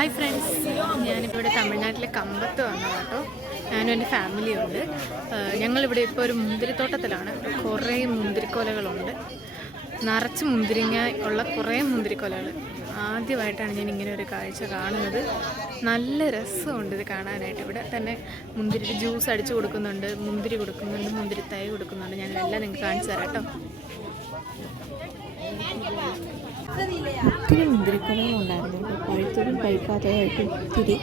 Hi friends, ഞാനിപ്പോൾ ഇവിടെ തമിഴ്നാട്ടിലെ കമ്പത്ത് വന്നത് കേട്ടോ. ഞാനും എൻ്റെ ഫാമിലിയുണ്ട്. ഞങ്ങളിവിടെ ഇപ്പോൾ ഒരു മുന്തിരിത്തോട്ടത്തിലാണ്. കുറേ മുന്തിരിക്കൊലകളുണ്ട്, നിറച്ച് മുന്തിരിങ്ങ ഉള്ള കുറേ മുന്തിരിക്കൊലകൾ. ആദ്യമായിട്ടാണ് ഞാൻ ഇങ്ങനെ ഒരു കാഴ്ച കാണുന്നത്. നല്ല രസമുണ്ട് ഇത് കാണാനായിട്ട്. ഇവിടെ തന്നെ മുന്തിരി ജ്യൂസ് അടിച്ചു കൊടുക്കുന്നുണ്ട്, മുന്തിരി കൊടുക്കുന്നുണ്ട്, മുന്തിരി തൈ കൊടുക്കുന്നുണ്ട്. ഞാനെല്ലാം നിങ്ങൾക്ക് കാണിച്ചു തരാം കേട്ടോ. ഒത്തിരി മുന്തിരിക്കൊലകളുണ്ടായിരുന്നു. പഴുത്തതും പഴുക്കാത്തതായിട്ടും ഒത്തിരി.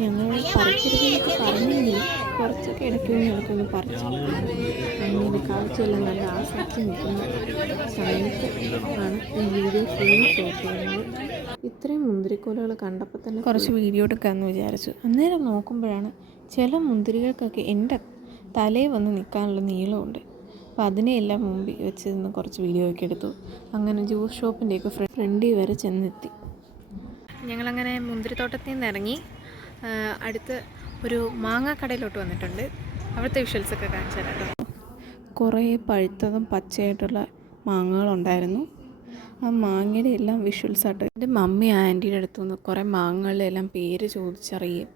ഞങ്ങൾ പറിക്കരുതെന്നൊക്കെ പറഞ്ഞെങ്കിലും കുറച്ചൊക്കെ ഇടയ്ക്കൊന്ന് പറിച്ചു. അങ്ങനെ കാഴ്ചയെല്ലാം നല്ല ആസ്വദിച്ച് നിൽക്കുന്ന സമയത്ത് ആണ് ഈ വീഡിയോ ഫുള്ള് ഷൂട്ട് ചെയ്യുന്നത്. ഇത്രയും മുന്തിരിക്കൊലകൾ കണ്ടപ്പോൾ തന്നെ കുറച്ച് വീഡിയോ എടുക്കാമെന്ന് വിചാരിച്ചു. അന്നേരം നോക്കുമ്പോഴാണ് ചില മുന്തിരികൾക്കൊക്കെ എൻ്റെ തലയിൽ വന്ന് നിൽക്കാനുള്ള നീളമുണ്ട്. അപ്പോൾ അതിനെയെല്ലാം മുമ്പിൽ വെച്ച് നിന്ന് കുറച്ച് വീഡിയോ ഒക്കെ എടുത്തു. അങ്ങനെ ജ്യൂസ് ഷോപ്പിൻ്റെയൊക്കെ ഫ്രണ്ടിൽ വരെ ചെന്നെത്തി. ഞങ്ങളങ്ങനെ മുന്തിരിത്തോട്ടത്തിൽ നിന്ന് ഇറങ്ങി അടുത്ത് ഒരു മാങ്ങാക്കടയിലോട്ട് വന്നിട്ടുണ്ട്. അവിടുത്തെ വിഷ്വൽസൊക്കെ കാണിച്ചു തരാം കേട്ടോ. കുറേ പഴുത്തതും പച്ചയായിട്ടുള്ള മാങ്ങകളുണ്ടായിരുന്നു. ആ മാങ്ങയുടെ എല്ലാം വിഷ്വൽസായിട്ട് എൻ്റെ മമ്മി ആൻറ്റിയുടെ അടുത്തു നിന്ന് കുറേ മാങ്ങകളുടെ എല്ലാം പേര് ചോദിച്ചറിയുകയും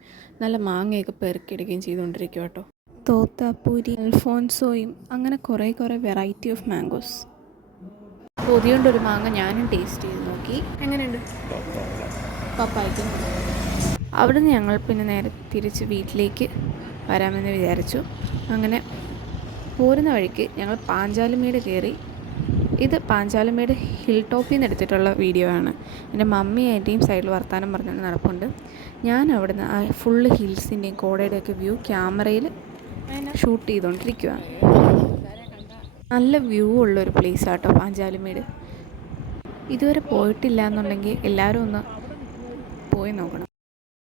നല്ല മാങ്ങയൊക്കെ പെറുക്കിയെടുക്കുകയും ചെയ്തുകൊണ്ടിരിക്കും കേട്ടോ. തോത്താപ്പൂരി, അൽഫോൻസോയും അങ്ങനെ കുറേ വെറൈറ്റി ഓഫ് മാംഗോസ്. കൊതിയുണ്ടൊരു മാങ്ങ ഞാനും ടേസ്റ്റ് ചെയ്ത് നോക്കി. എങ്ങനെയുണ്ട്? പപ്പായ്ക്ക്. അവിടെ നിന്ന് ഞങ്ങൾ പിന്നെ നേരെ തിരിച്ച് വീട്ടിലേക്ക് വരാമെന്ന് വിചാരിച്ചു. അങ്ങനെ പോരുന്ന വഴിക്ക് ഞങ്ങൾ പാഞ്ചാലിമേട് കയറി. ഇത് പാഞ്ചാലിമേട് ഹിൽ ടോപ്പിൽ നിന്ന് എടുത്തിട്ടുള്ള വീഡിയോ ആണ്. എൻ്റെ മമ്മി ആൻറ്റിയും സൈഡിൽ വർത്താനം പറഞ്ഞ് നടപ്പുണ്ട്. ഞാൻ അവിടുന്ന് ആ ഫുള്ള് ഹിൽസിൻ്റെയും കോടയുടെയൊക്കെ വ്യൂ ക്യാമറയിൽ ഷൂട്ട് ചെയ്തുകൊണ്ടിരിക്കുകയാണ്. നല്ല വ്യൂ ഉള്ളൊരു പ്ലേസ് ആട്ടോ പാഞ്ചാലിമേട്. ഇതുവരെ പോയിട്ടില്ല എന്നുണ്ടെങ്കിൽ എല്ലാവരും ഒന്ന് പോയി നോക്കണം.